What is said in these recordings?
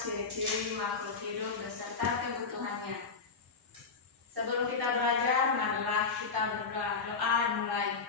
ciri-ciri makhluk hidup beserta kebutuhannya. Sebelum kita belajar, marilah kita berdoa. Doa dimulai.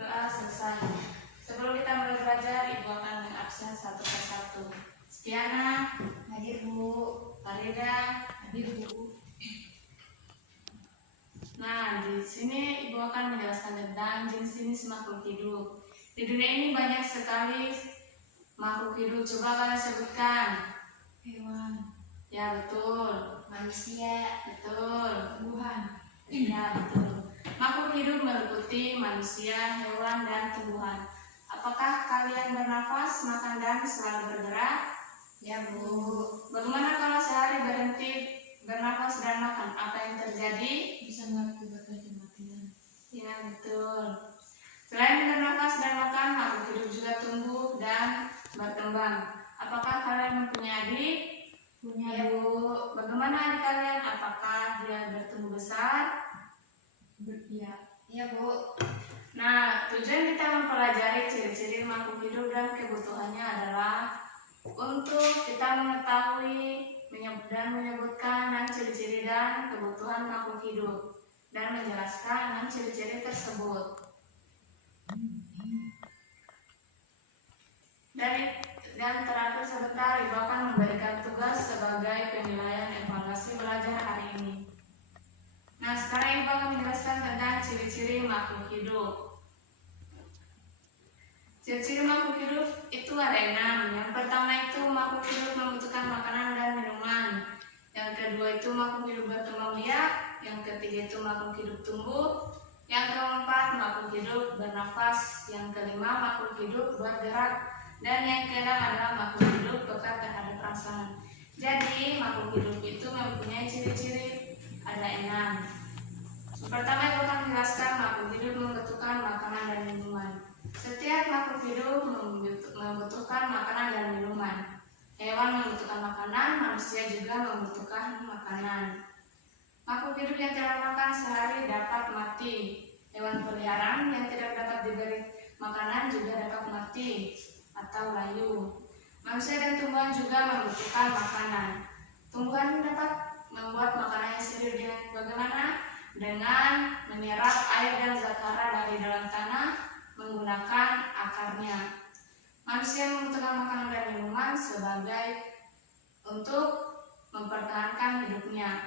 Doa selesai. Sebelum kita mulai belajar, Ibu akan mengabsen satu persatu. Stiana, Hadir Bu. Farida, Hadir Bu. Nah, di sini Ibu akan menjelaskan tentang jenis-jenis makhluk hidup. Di dunia ini banyak sekali makhluk hidup. Coba kalian sebutkan. Hewan. Ya, betul. Manusia. Betul. Tumbuhan. Ya, betul. Makhluk hidup meliputi manusia, hewan, dan tumbuhan. Apakah kalian bernafas, makan, dan selalu bergerak? Ya Bu. Bagaimana kalau sehari berhenti bernafas dan makan? Apa yang terjadi? Bisa mengakibatkan kematian. Ya, betul. Selain bernafas dan makan, makhluk hidup juga tumbuh dan berkembang. Apakah kalian mempunyai adik? Punya Ya, Bu. Bagaimana adik kalian? Apakah dia bertumbuh besar? Ya. Ya Bu. Nah, tujuan kita mempelajari ciri-ciri makhluk hidup dan kebutuhannya adalah untuk kita mengetahui dan menyebutkan 6 ciri-ciri dan kebutuhan makhluk hidup dan menjelaskan 6 ciri-ciri tersebut. Dan terakhir sebentar, Ibu akan memberikan tugas sebagai penilaian evaluasi belajar hari ini. Nah, sekarang Ibu akan menjelaskan tentang ciri-ciri makhluk hidup. Ciri-ciri makhluk hidup itu ada 6. Yang pertama itu makhluk hidup membutuhkan makanan dan minuman. Yang kedua itu makhluk hidup berkembang biak. Yang ketiga itu makhluk hidup tumbuh. Yang keempat makhluk hidup bernafas. Yang kelima makhluk hidup bergerak. Dan yang keenam adalah makhluk hidup peka terhadap rangsangan. Jadi makhluk hidup itu mempunyai ciri-ciri ada 6. Pertama Ibu akan menjelaskan makhluk hidup membutuhkan makanan dan minuman. Setiap makhluk hidup membutuhkan makanan dan minuman. Hewan membutuhkan makanan, manusia juga membutuhkan makanan. Makhluk hidup yang tidak makan sehari dapat mati. Hewan peliharaan yang tidak dapat diberi makanan juga dapat mati atau layu. Manusia dan tumbuhan juga membutuhkan makanan. Tumbuhan dapat membuat makanannya sendiri dengan bagaimana? Dengan menyerap air dan zat hara dari dalam tanah menggunakan akarnya. Manusia membutuhkan makanan dan minuman sebagai untuk mempertahankan hidupnya.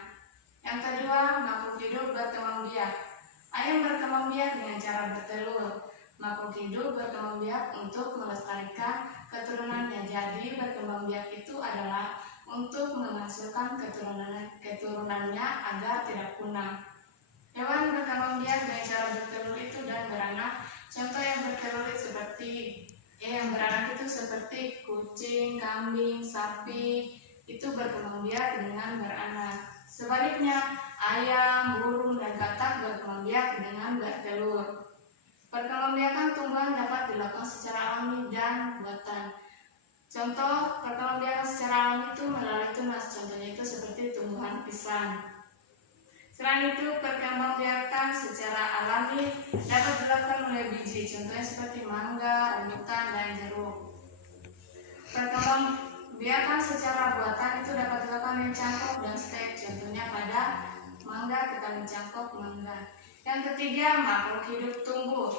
Yang kedua, makhluk hidup berkembang biak. Ayam berkembang biak dengan cara bertelur. Makhluk hidup berkembang biak untuk melestarikan keturunannya. Jadi berkembang biak itu adalah untuk menghasilkan keturunannya agar tidak punah. Hewan berkembang biak dengan cara bertelur itu dan beranak. Contoh yang bertelur itu yang beranak itu seperti kucing, kambing, sapi, itu berkembang biak dengan beranak. Sebaliknya, ayam, burung, dan katak berkembang biak dengan bertelur. Perkembangbiakan tumbuhan dapat dilakukan secara alami dan buatan. Contoh perkembangbiakan secara alami itu melalui tunas. Contohnya itu seperti tumbuhan pisang. Selain itu, perkembangbiakan secara alami dapat dilakukan melalui biji. Contohnya seperti mangga, rambutan, dan jeruk. Perkembangbiakan secara buatan itu dapat dilakukan dengan cangkok dan stek. Contohnya pada mangga kita mencangkok mangga. Yang ketiga, makhluk hidup tumbuh.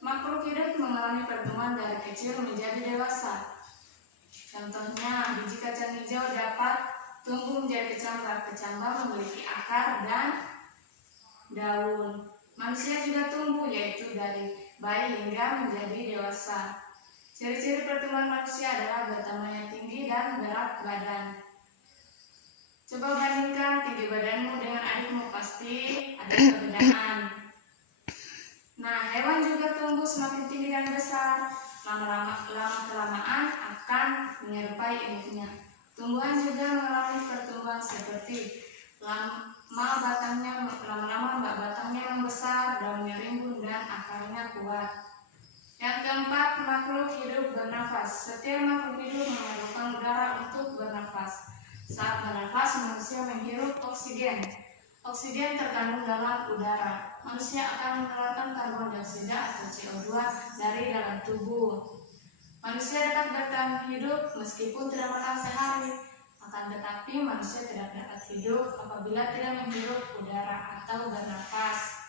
Makhluk hidup mengalami pertumbuhan dari kecil menjadi dewasa. Contohnya, biji kacang hijau dapat tumbuh menjadi kecambah. Kecambah memiliki akar dan daun. Manusia juga tumbuh, yaitu dari bayi hingga menjadi dewasa. Ciri-ciri pertumbuhan manusia adalah bertambahnya tinggi dan berat badan. Coba bandingkan tinggi badanmu dengan adikmu, pasti ada perbedaan. Nah, hewan juga tumbuh semakin tinggi dan besar. Lama-kelamaan akan menyerupai induknya. Tumbuhan juga mengalami pertumbuhan seperti lama-lama batangnya membesar, daunnya rimbun, dan akarnya kuat. Yang keempat, makhluk hidup bernafas. Setiap makhluk hidup memerlukan udara untuk bernafas. Saat bernafas, manusia menghirup oksigen. Oksigen terkandung dalam udara. Manusia akan mengeluarkan karbon dioksida atau CO2 dari dalam tubuh. Manusia dapat bertahan hidup meskipun tidak makan sehari. Akan tetapi manusia tidak dapat hidup apabila tidak menghirup udara atau bernafas.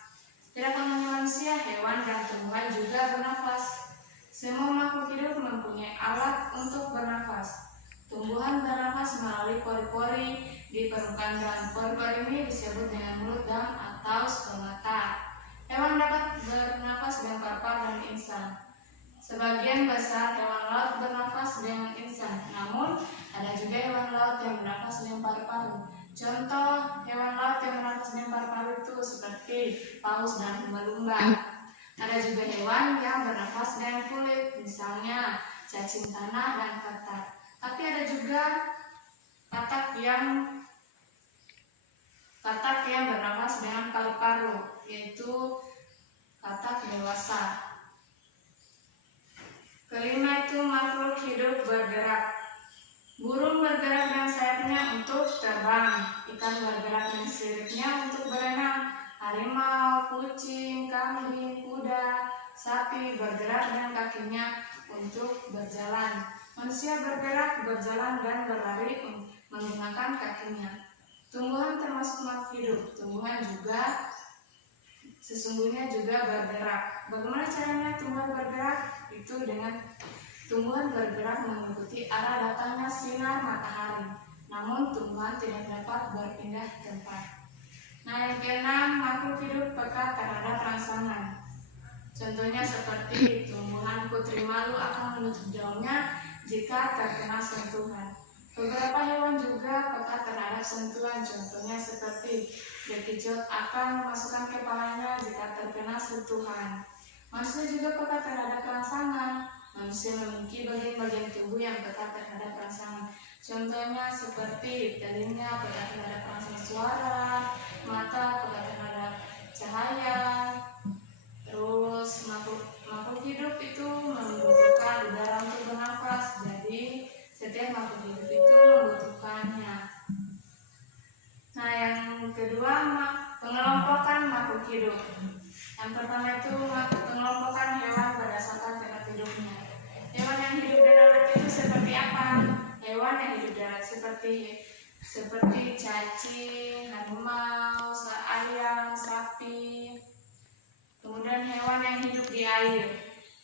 Tidak hanya manusia, hewan dan tumbuhan juga bernafas. Semua makhluk hidup mempunyai alat untuk bernafas. Tumbuhan bernafas melalui pori-pori di permukaan dan pori-pori ini disebut dengan mulut dan atau stomata. Hewan dapat bernafas dengan paru-paru dan insan. Sebagian besar hewan laut bernafas dengan insan, namun ada juga hewan laut yang bernafas dengan paru-paru. Contoh hewan laut yang bernafas dengan paru-paru itu seperti paus dan lumba-lumba. Ada juga hewan yang bernafas dengan kulit, misalnya cacing tanah dan katak. Tapi ada juga katak yang bernafas dengan paru-paru, yaitu katak dewasa. Kelima itu makhluk hidup bergerak. Burung bergerak dengan sayapnya untuk terbang, ikan bergerak dengan siripnya untuk berenang, harimau, kucing, kambing, kuda, sapi bergerak dengan kakinya untuk berjalan. Manusia bergerak, berjalan, dan berlari menggunakan kakinya. Tumbuhan termasuk makhluk hidup. Tumbuhan juga sesungguhnya juga bergerak. Bagaimana caranya tumbuhan bergerak? Itu dengan tumbuhan bergerak mengikuti arah datangnya sinar matahari. Namun tumbuhan tidak dapat berpindah tempat. Nah, yang keenam, makhluk hidup peka terhadap rangsangan. Contohnya seperti tumbuhan putri malu akan menutup daunnya jika terkena sentuhan. Beberapa hewan juga peka terhadap sentuhan, contohnya seperti bekicot akan memasukkan kepalanya jika terkena sentuhan. Manusia juga peka terhadap rangsangan. Manusia memiliki bagian-bagian tubuh yang peka terhadap rangsangan. Contohnya seperti telinga peka terhadap rangsangan suara, mata peka terhadap cahaya. Terus makhluk hidup itu membutuhkan udara untuk bernafas. Jadi setiap makhluk hidup itu membutuhkannya. Nah, yang kedua, pengelompokan makhluk hidup. Yang pertama itu pengelompokan hewan berdasarkan tempat hidupnya. Hewan yang hidup di darat itu seperti apa? Hewan yang hidup di darat seperti cacing, harimau, ayam, sapi. Kemudian hewan yang hidup di air.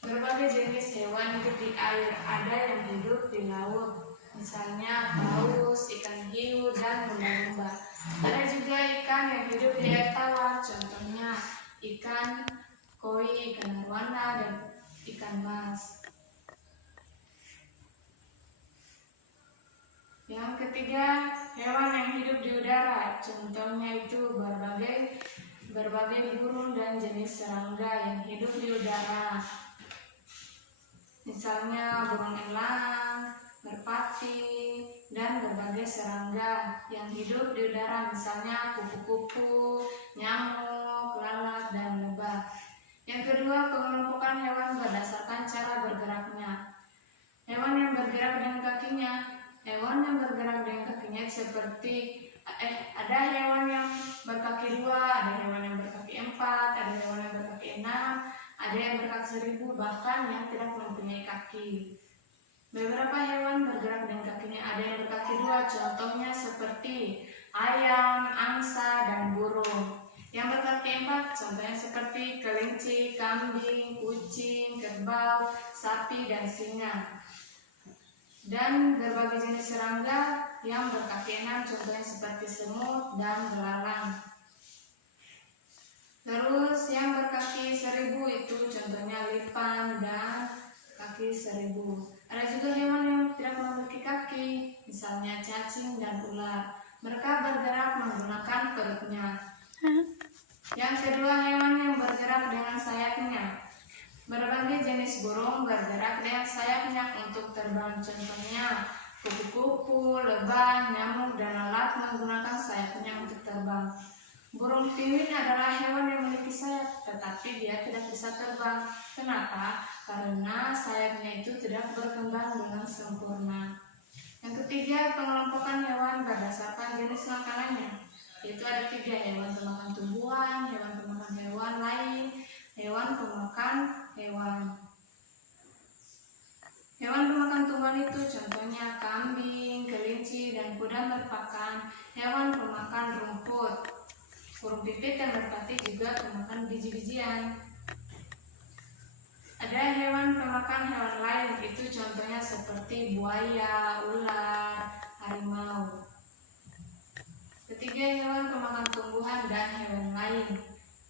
Berbagai jenis hewan hidup di air. Ada yang hidup di laut, misalnya paus, ikan hiu, dan lumba-lumba. Ada juga ikan yang hidup di air tawar, contohnya ikan koi, ikan arwana, dan ikan mas. Yang ketiga, hewan yang hidup di udara, contohnya itu berbagai burung dan jenis serangga yang hidup di udara. Misalnya burung elang, merpati, dan berbagai serangga yang hidup di udara, misalnya kupu-kupu, nyamuk, lalat, dan lebah. Yang kedua, pengelompokan hewan berdasarkan cara bergeraknya. Hewan yang bergerak dengan kakinya. Hewan yang bergerak dengan kakinya seperti ada hewan yang berkaki 2, ada hewan yang berkaki 4, ada hewan yang berkaki 6, ada yang berkaki 1000, bahkan yang tidak mempunyai kaki. Beberapa hewan bergerak dengan kakinya, ada yang berkaki 2, contohnya seperti ayam, angsa, dan burung. Yang berkaki 4, contohnya seperti kelinci, kambing, kucing, kerbau, sapi, dan singa. Dan berbagai jenis serangga yang berkaki 6, contohnya seperti semut dan belalang. Terus yang berkaki 1000 itu contohnya lipan dan kaki 1000. Ada juga hewan yang tidak memiliki kaki, misalnya cacing dan ular. Mereka bergerak menggunakan perutnya. Yang kedua, hewan yang bergerak dengan sayapnya. Berbagai jenis burung bergerak dengan sayapnya untuk terbang, contohnya kupu-kupu, lebah, nyamuk, dan lalat menggunakan sayapnya untuk terbang. Burung pipit adalah hewan yang memiliki sayap, tetapi dia tidak bisa terbang. Kenapa? Karena sayapnya itu tidak berkembang dengan sempurna. Yang ketiga, pengelompokan hewan berdasarkan jenis makanannya. Yaitu ada 3, hewan pemakan tumbuhan, hewan pemakan hewan lain, hewan pemakan hewan. Hewan pemakan tumbuhan itu contohnya kambing, kelinci, dan kuda merupakan hewan pemakan rumput. Burung pipit dan merpati juga pemakan biji-bijian. Ada hewan pemakan hewan lain, itu contohnya seperti buaya, ular, harimau. Ketiga, hewan pemakan tumbuhan dan hewan lain,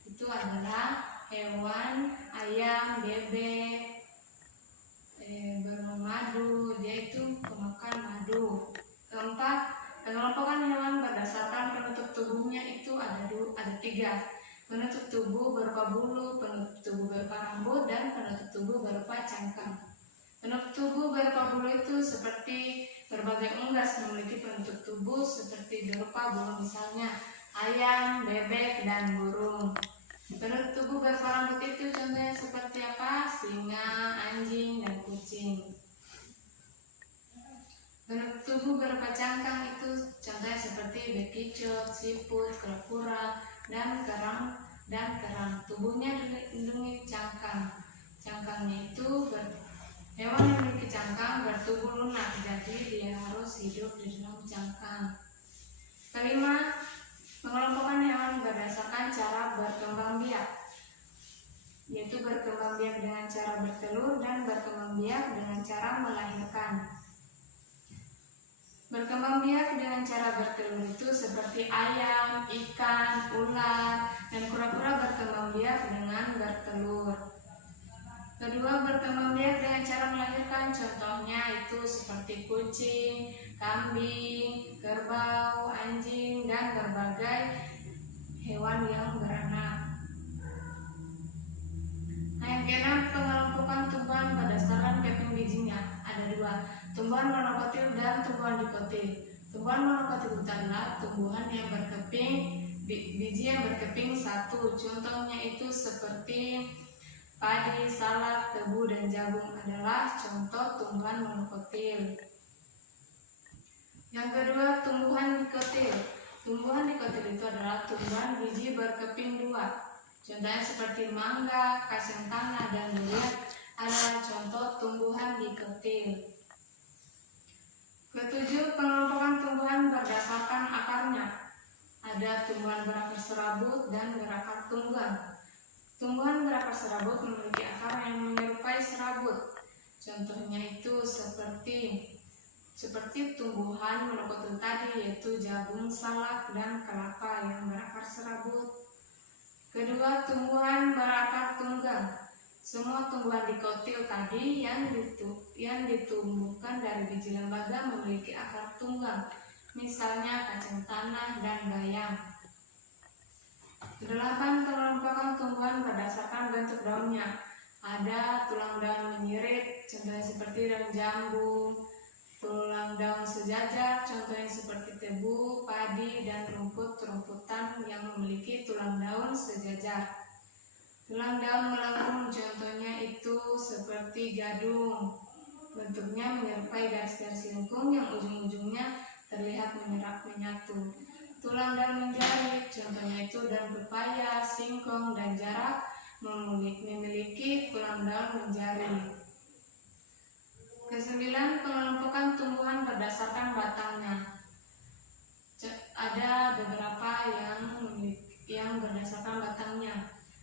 itu adalah hewan ayam, bebek, beruang madu, dia itu pemakan madu. Keempat, pengelompokan hewan berdasarkan penutup tubuhnya itu ada 3. Penutup tubuh berupa bulu, penutup tubuh berupa rambut, dan penutup tubuh berupa cangkang. Penutup tubuh berupa bulu itu seperti berbagai unggas memiliki penutup tubuh seperti berupa bulu, misalnya ayam, bebek, dan burung. Penutup tubuh berupa rambut itu contohnya seperti apa? Singa, anjing, dan kucing. Penutup tubuh berupa cangkang itu contohnya seperti bekicot, siput, kura-kura, dan kerang. Tubuhnya dilindungi cangkang. Cangkangnya itu hewan yang memiliki cangkang bertubuh lunak, jadi dia harus hidup di dalam cangkang. Kelima, pengelompokan hewan berdasarkan cara berkembang biak, yaitu berkembang biak dengan cara bertelur dan berkembang biak dengan cara melahirkan. Berkembang biak dengan cara bertelur itu seperti ayam, ikan, ular, dan kura-kura berkembang biak dengan bertelur. Kedua, berkembang biak dengan cara melahirkan, contohnya itu seperti kucing, kambing, kerbau, anjing, dan berbagai hewan yang beranak. Nah, yang keenam, pengelompokan tumbuhan berdasarkan keping bijinya. Ada 2, tumbuhan monokotil dan tumbuhan dikotil. Tumbuhan monokotil itu adalah tumbuhan yang berkeping, biji yang berkeping 1. Contohnya itu seperti padi, salak, tebu, dan jagung adalah contoh tumbuhan monokotil. Yang kedua, tumbuhan dikotil. Tumbuhan dikotil itu adalah tumbuhan biji berkeping 2. Contohnya seperti mangga, kacang tanah, dan durian adalah contoh tumbuhan dikotil. Ketujuh, pengelompokan tumbuhan berdasarkan akarnya. Ada tumbuhan berakar serabut dan berakar tunggang. Tumbuhan berakar serabut memiliki akar yang menyerupai serabut. Contohnya itu seperti tumbuhan monokotil tadi, yaitu jagung, salak, dan kelapa yang berakar serabut. Kedua, tumbuhan berakar tunggang. Semua tumbuhan dikotil tadi yang ditumbuhkan dari biji lembaga memiliki akar tunggang, misalnya kacang tanah dan bayam. 8, pengelompokan tumbuhan berdasarkan bentuk daunnya. Ada tulang daun menyirit, contohnya seperti daun jambu, tulang daun sejajar, contohnya seperti tebu, padi, dan rumput-rumputan yang memiliki tulang daun sejajar. Tulang daun melengkung, contohnya itu seperti gadung. Bentuknya menyerupai garis-garis lengkung yang ujung-ujungnya terlihat menyatu. Tulang daun menjari, contohnya itu daun pepaya, singkong, dan jarak memiliki tulang daun menjari. Kesembilan, pengelompokan tumbuhan berdasarkan batangnya. Ada beberapa yang berdasarkan batangnya.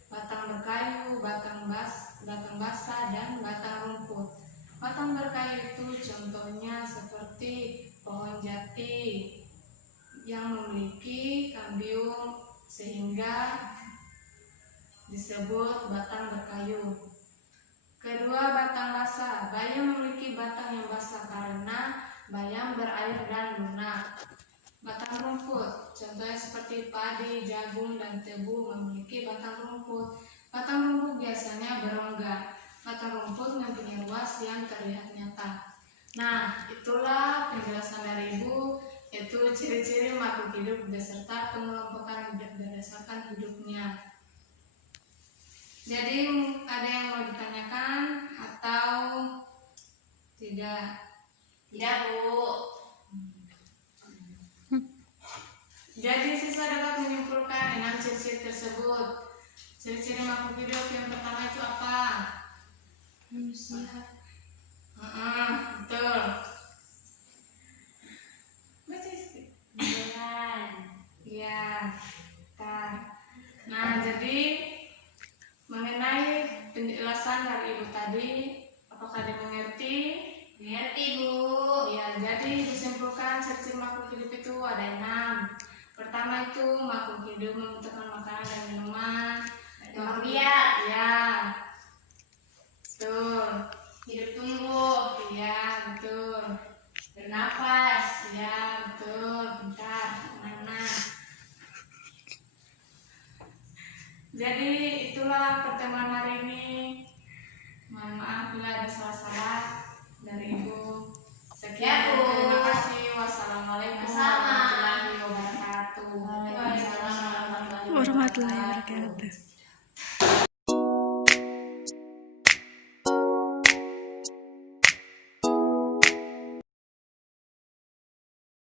Batang berkayu, batang basah, dan batang rumput. Batang berkayu itu contohnya seperti pohon jati yang memiliki kambium sehingga disebut batang berkayu. Kedua, batang basah. Bayam memiliki batang yang basah karena bayam berair dan lunak. Batang rumput, contohnya seperti padi, jagung, dan tebu memiliki batang rumput. Batang rumput biasanya berongga. Batang rumput mempunyai ruas yang terlihat nyata. Nah, itulah penjelasan dari Ibu, yaitu ciri-ciri makhluk hidup beserta pengelompokan berdasarkan hidupnya. Jadi ada yang mau ditanyakan atau tidak? Tidak, Bu. Jadi siswa dapat menyimpulkan 6 ciri-ciri tersebut. Ciri-ciri makhluk hidup yang pertama itu apa? Manusia. Betul. Baca sedikit. Bulan. Iya. Bentar. Nah, jadi mengenai penjelasan dari Ibu tadi, apakah dia mengerti? Mengerti, Bu. Ya, jadi disimpulkan ciri-ciri makhluk hidup itu ada 6. Pertama itu makhluk hidup membutuhkan makanan dan minuman. Makhluk biak. Ya, betul. Hidup tumbuh. Iya, betul. Bernafas. Ya, betul. Bentar, mana? Jadi itulah pertemuan hari ini. Mohon maaf bila ada salah-salah dari Ibu. Sekian, Ya, Bu. terima kasih. Wassalamualaikum Sama. warahmatullahi wabarakatuh. Waalaikumsalam warahmatullahi warahmatullahi wabarakatuh.